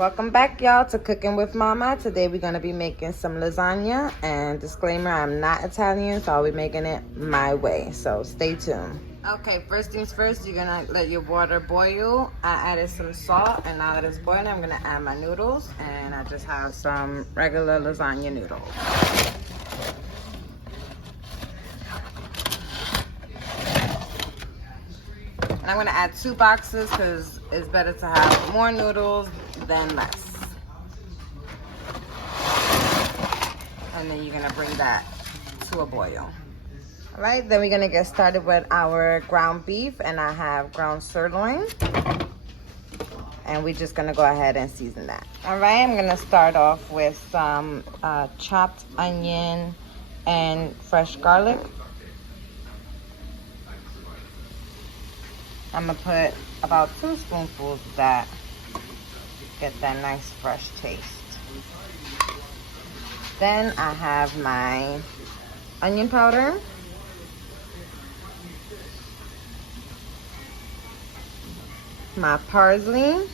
Welcome back, y'all, to Cooking with Mama. Today we're going to be making some lasagna. And disclaimer, I'm not Italian, so I'll be making it my way. So stay tuned. Okay, first things first, you're going to let your water boil. I added some salt, and now that it's boiling, I'm going to add my noodles. And I just have some regular lasagna noodles. And I'm going to add 2 boxes because it's better to have more noodles than less. And then you're gonna bring that to a boil. All right, then we're gonna get started with our ground beef, and I have ground sirloin. And we're just gonna go ahead and season that. All right, I'm gonna start off with some chopped onion and fresh garlic. I'm gonna put about 2 spoonfuls of that. Get that nice fresh taste. Then I have my onion powder. My parsley.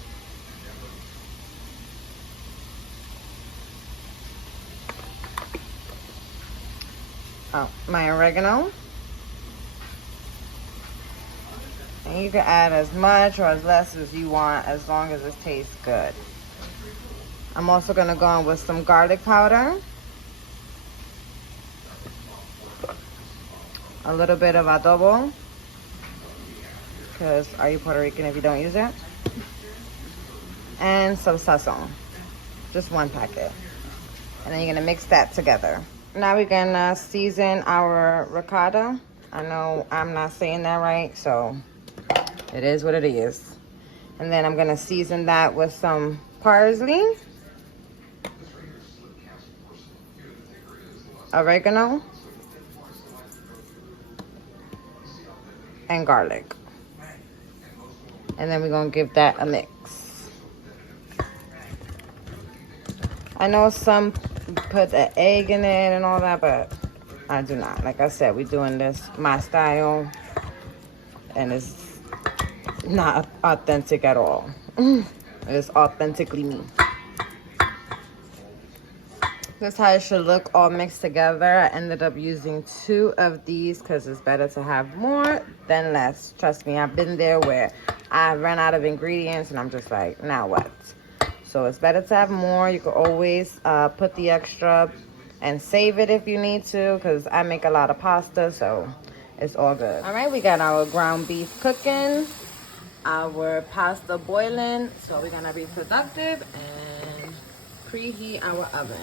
Oh, my oregano. And you can add as much or as less as you want, as long as it tastes good. I'm also gonna go in with some garlic powder. A little bit of adobo, because are you Puerto Rican if you don't use it? And some sazon, just 1 packet. And then you're gonna mix that together. Now we're gonna season our ricotta. I know I'm not saying that right, so it is what it is. And then I'm gonna season that with some parsley, oregano, and garlic. And then we're gonna give that a mix. I know some put an egg in it and all that, but I do not. Like I said, we're doing this my style, and it's not authentic at all. It's authentically me. That's how it should look all mixed together. I ended up using 2 of these because it's better to have more than less. Trust me, I've been there where I ran out of ingredients and I'm just like, now what? So it's better to have more. You can always put the extra and save it if you need to, because I make a lot of pasta, so it's all good. All right, we got our ground beef cooking, our pasta boiling. So we're gonna be productive and preheat our oven.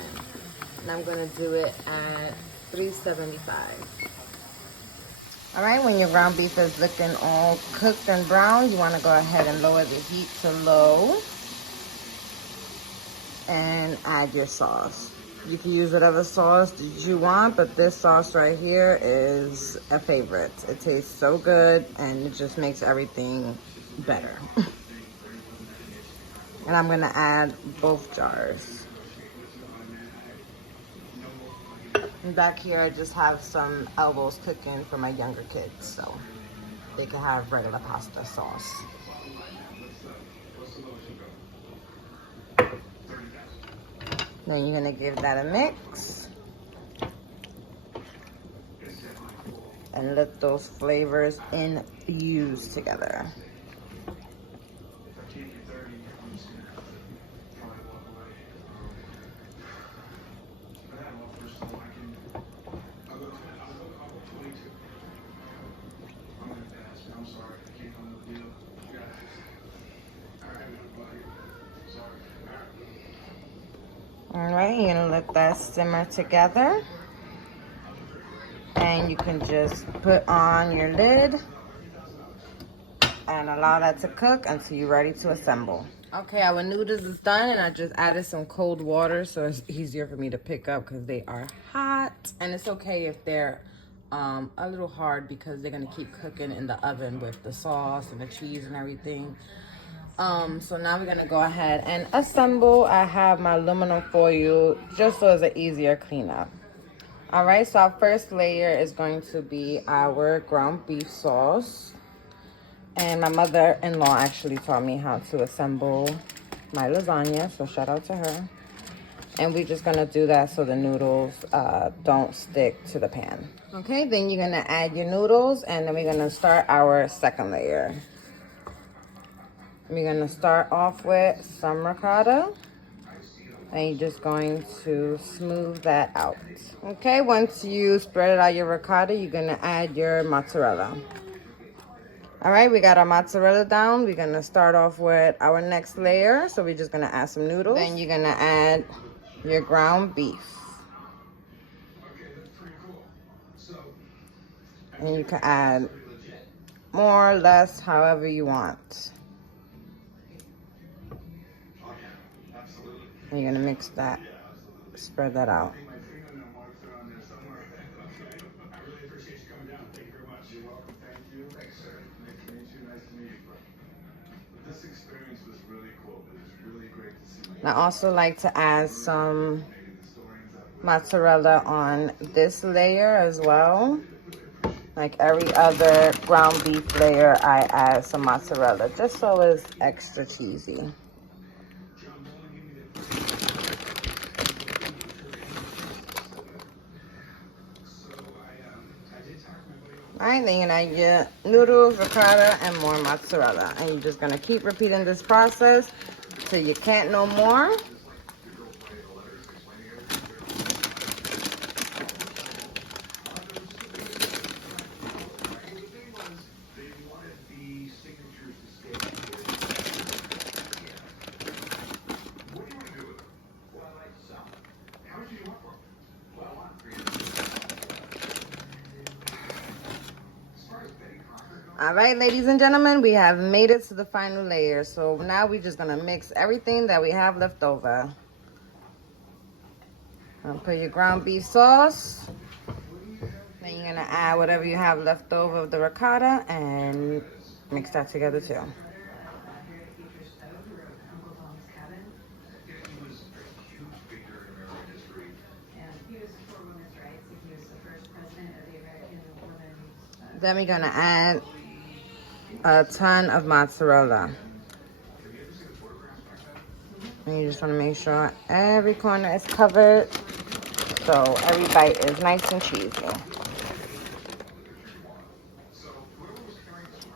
And I'm gonna do it at 375. All right, when your ground beef is looking all cooked and brown, you wanna go ahead and lower the heat to low and add your sauce. You can use whatever sauce that you want, but this sauce right here is a favorite. It tastes so good and it just makes everything better. And I'm gonna add both jars. And back here, I just have some elbows cooking for my younger kids, so they can have regular pasta sauce. Then you're gonna give that a mix and let those flavors infuse together. All right, you're gonna let that simmer together. And you can just put on your lid and allow that to cook until you're ready to assemble. Okay, our noodles is done, and I just added some cold water so it's easier for me to pick up because they are hot. And it's okay if they're a little hard because they're gonna keep cooking in the oven with the sauce and the cheese and everything. So now we're gonna go ahead and assemble. I have my aluminum foil just so it's an easier cleanup. All right, so our first layer is going to be our ground beef sauce. And my mother-in-law actually taught me how to assemble my lasagna, so shout out to her. And we're just gonna do that so the noodles don't stick to the pan. Okay, then you're gonna add your noodles, and then we're gonna start our second layer. We're gonna start off with some ricotta, and you're just going to smooth that out. Okay, once you spread out your ricotta, you're gonna add your mozzarella. All right, we got our mozzarella down. We're gonna start off with our next layer. So we're just gonna add some noodles. Then you're gonna add your ground beef. And you can add more or less, however you want. And you're gonna mix that, spread that out. I also like to add some mozzarella on this layer as well. Like every other ground beef layer, I add some mozzarella just so it's extra cheesy. All right, then you're gonna add your noodles, ricotta, and more mozzarella. And you're just gonna keep repeating this process till you can't no more. All right, ladies and gentlemen, we have made it to the final layer. So now we're just gonna mix everything that we have left over. Put your ground beef sauce. Then you're gonna add whatever you have left over of the ricotta and mix that together too. Then we're gonna add a ton of mozzarella. And you just want to make sure every corner is covered so every bite is nice and cheesy.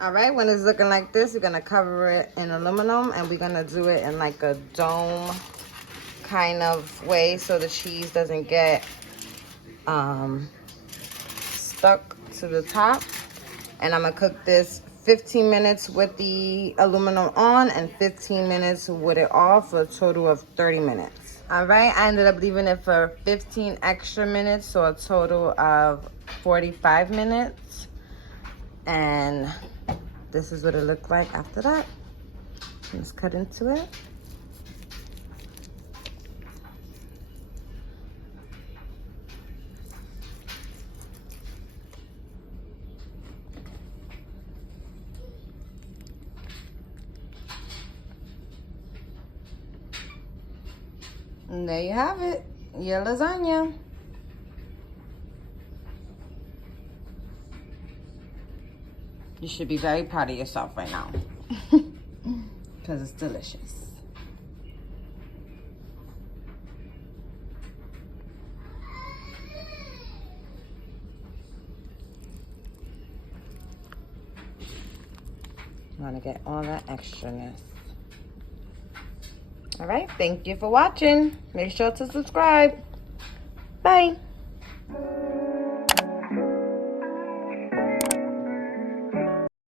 All right, when it's looking like this, we're gonna cover it in aluminum, and we're gonna do it in like a dome kind of way so the cheese doesn't get stuck to the top. And I'm gonna cook this 15 minutes with the aluminum on and 15 minutes with it off, for a total of 30 minutes. All right, I ended up leaving it for 15 extra minutes, so a total of 45 minutes. And this is what it looked like after that. Let's cut into it. And there you have it, your lasagna. You should be very proud of yourself right now because it's delicious. You want to get all that extraness. All right, thank you for watching. Make sure to subscribe. Bye.